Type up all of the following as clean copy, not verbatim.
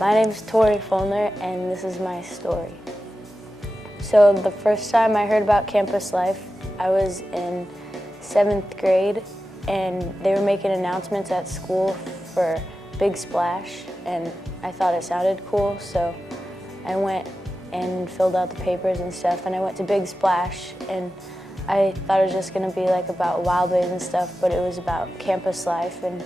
My name's Tori Fulner, and this is my story. So the first time I heard about campus life, I was in 7th grade, and they were making announcements at school for Big Splash, and I thought it sounded cool, so I went and filled out the papers and stuff, and I went to Big Splash, and I thought it was just gonna be like about wild ways and stuff, but it was about campus life, and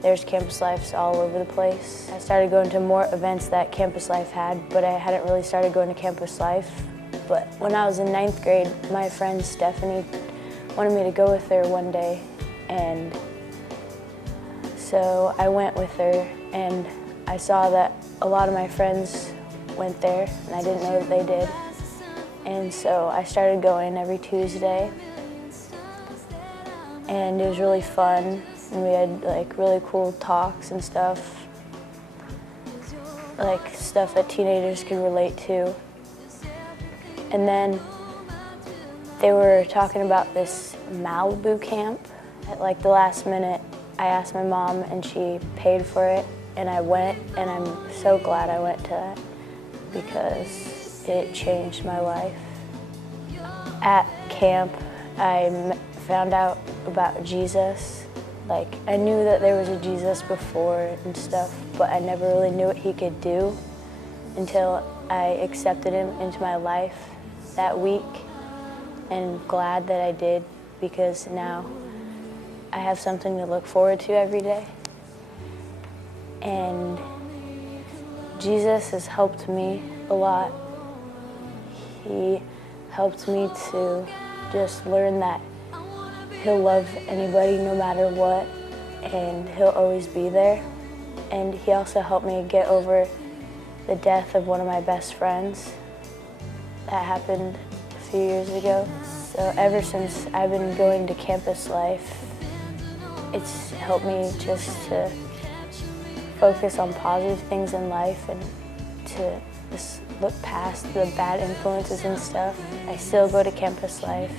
there's campus lives all over the place. I started going to more events that campus life had, but I hadn't really started going to campus life. But when I was in 9th grade, my friend Stephanie wanted me to go with her one day, and so I went with her, and I saw that a lot of my friends went there, and I didn't know that they did. And so I started going every Tuesday, and it was really fun. And we had like really cool talks and stuff, like stuff that teenagers could relate to. And then they were talking about this Malibu camp. At like the last minute, I asked my mom and she paid for it, and I went, and I'm so glad I went to that because it changed my life. At camp, I found out about Jesus. Like, I knew that there was a Jesus before and stuff, but I never really knew what he could do until I accepted him into my life that week, and I'm glad that I did because now I have something to look forward to every day. And Jesus has helped me a lot. He helped me to just learn that he'll love anybody no matter what, and he'll always be there. And he also helped me get over the death of one of my best friends that happened a few years ago. So ever since I've been going to campus life, it's helped me just to focus on positive things in life and to just look past the bad influences and stuff. I still go to campus life.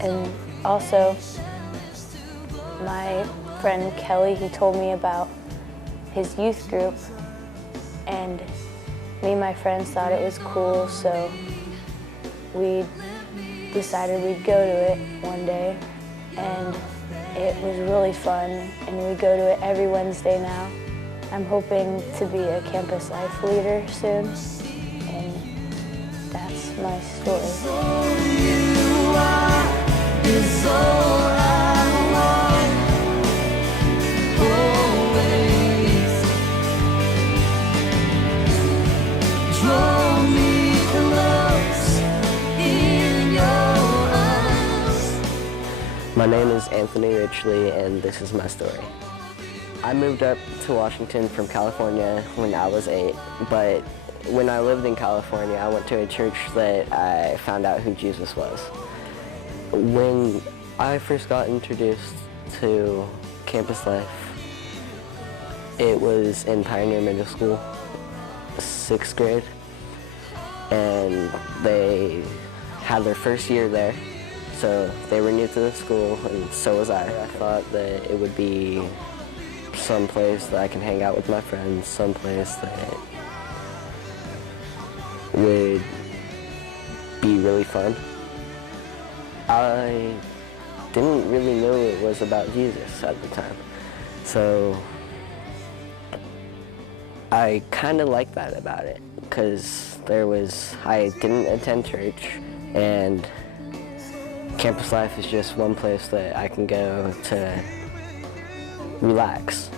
And also, my friend Kelly, he told me about his youth group, and me and my friends thought it was cool, so we decided we'd go to it one day, and it was really fun, and we go to it every Wednesday now. I'm hoping to be a campus life leader soon, and that's my story. My name is Anthony Richley, and this is my story. I moved up to Washington from California when I was 8, but when I lived in California, I went to a church that I found out who Jesus was. When I first got introduced to campus life, it was in Pioneer Middle School, 6th grade, and they had their first year there. So they were new to the school, and so was I. I thought that it would be some place that I can hang out with my friends, some place that would be really fun. I didn't really know it was about Jesus at the time, so I kind of liked that about it, because I didn't attend church, and campus life is just one place that I can go to relax.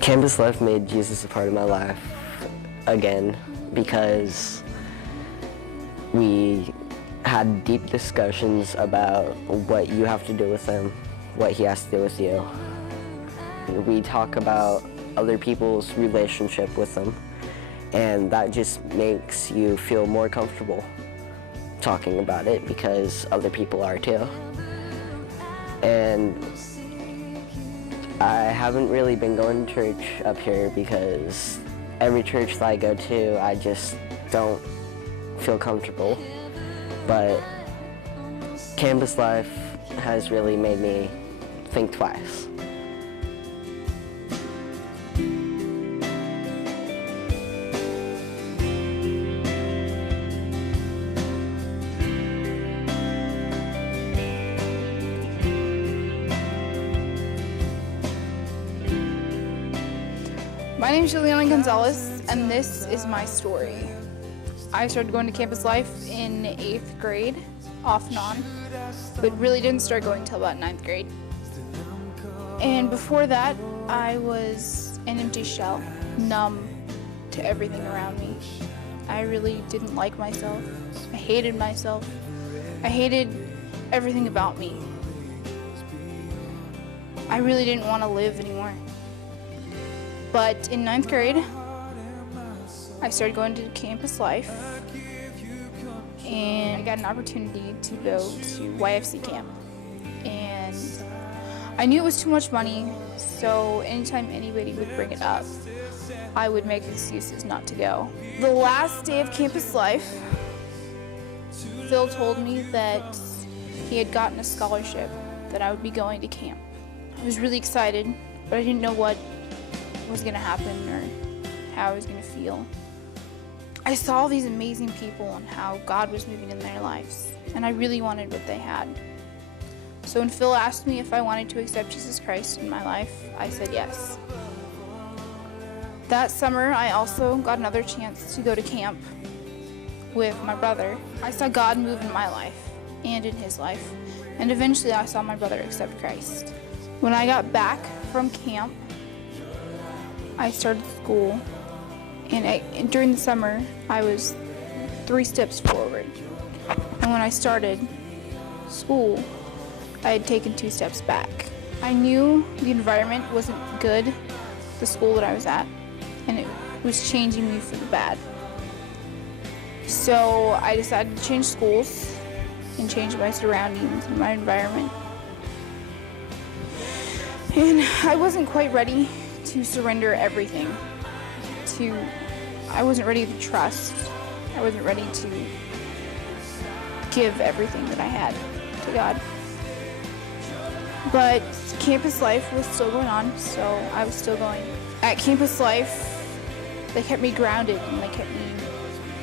Campus life made Jesus a part of my life again because we had deep discussions about what you have to do with him, what he has to do with you. We talk about other people's relationship with them, and that just makes you feel more comfortable talking about it because other people are too. And I haven't really been going to church up here because every church that I go to, I just don't feel comfortable. But campus life has really made me think twice. My name is Juliana Gonzalez, and this is my story. I started going to campus life in 8th grade, off and on, but really didn't start going until about 9th grade. And before that, I was an empty shell, numb to everything around me. I really didn't like myself. I hated myself. I hated everything about me. I really didn't want to live anymore. But in 9th grade, I started going to campus life, and I got an opportunity to go to YFC camp. And I knew it was too much money, so anytime anybody would bring it up, I would make excuses not to go. The last day of campus life, Phil told me that he had gotten a scholarship, that I would be going to camp. I was really excited, but I didn't know what was going to happen or how I was going to feel. I saw all these amazing people and how God was moving in their lives, and I really wanted what they had. So when Phil asked me if I wanted to accept Jesus Christ in my life, I said yes. That summer, I also got another chance to go to camp with my brother. I saw God move in my life and in his life, and eventually I saw my brother accept Christ. When I got back from camp, I started school, and during the summer, I was 3 steps forward. And when I started school, I had taken 2 steps back. I knew the environment wasn't good, the school that I was at, and it was changing me for the bad. So I decided to change schools and change my surroundings and my environment. And I wasn't quite ready to surrender everything. I wasn't ready to trust. I wasn't ready to give everything that I had to God. But campus life was still going on, so I was still going. At campus life, they kept me grounded and they kept me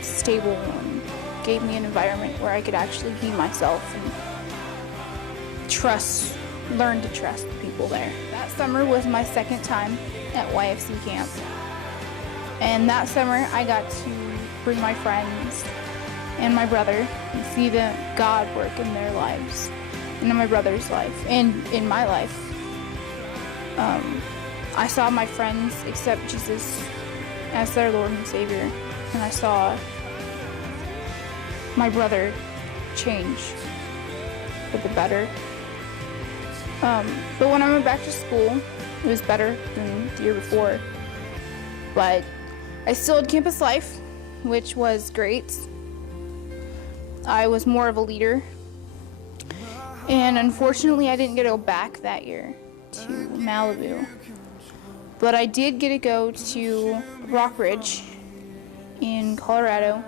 stable and gave me an environment where I could actually be myself and learn to trust the people there. That summer was my 2nd time at YFC camp. And that summer I got to bring my friends and my brother and see God work in their lives, and in my brother's life, and in my life. I saw my friends accept Jesus as their Lord and Savior, and I saw my brother change for the better. But when I went back to school, it was better than the year before. But I still had campus life, which was great. I was more of a leader. And unfortunately, I didn't get to go back that year to Malibu. But I did get to go to Rockridge in Colorado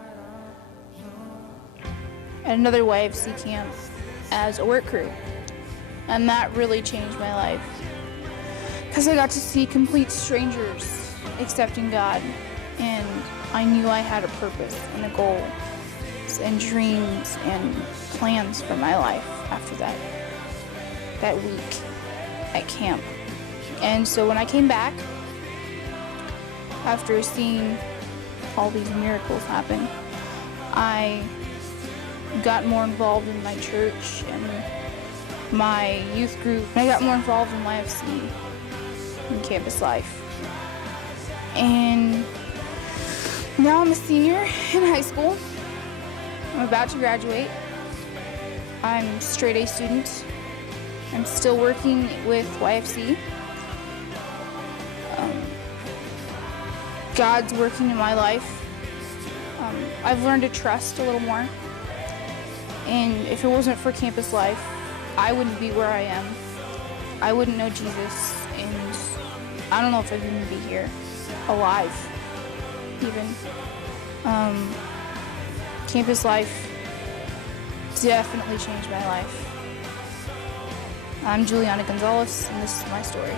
at another YFC camp as a work crew. And that really changed my life, because I got to see complete strangers accepting God, and I knew I had a purpose and a goal and dreams and plans for my life after that week at camp. And so when I came back, after seeing all these miracles happen, I got more involved in my church and my youth group. I got more involved in YFC and campus life. And now I'm a senior in high school. I'm about to graduate. I'm a straight A student. I'm still working with YFC. God's working in my life. I've learned to trust a little more. And if it wasn't for campus life, I wouldn't be where I am. I wouldn't know Jesus, and I don't know if I'd even be here, alive, even. Campus life definitely changed my life. I'm Juliana Gonzalez, and this is my story.